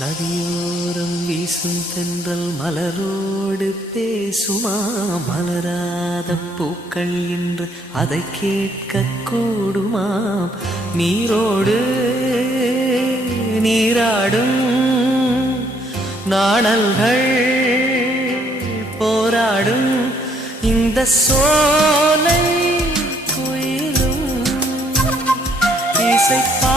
நதியோரம் வீசும் தென்றல் மலரோடு பேசுமா? மலராத பூக்கள் என்று அதை கேட்க கூடுமாம். நீரோடு நீராடும் நாணல்கள் போராடும் இந்த சோலை குயிலும் இசைப்பா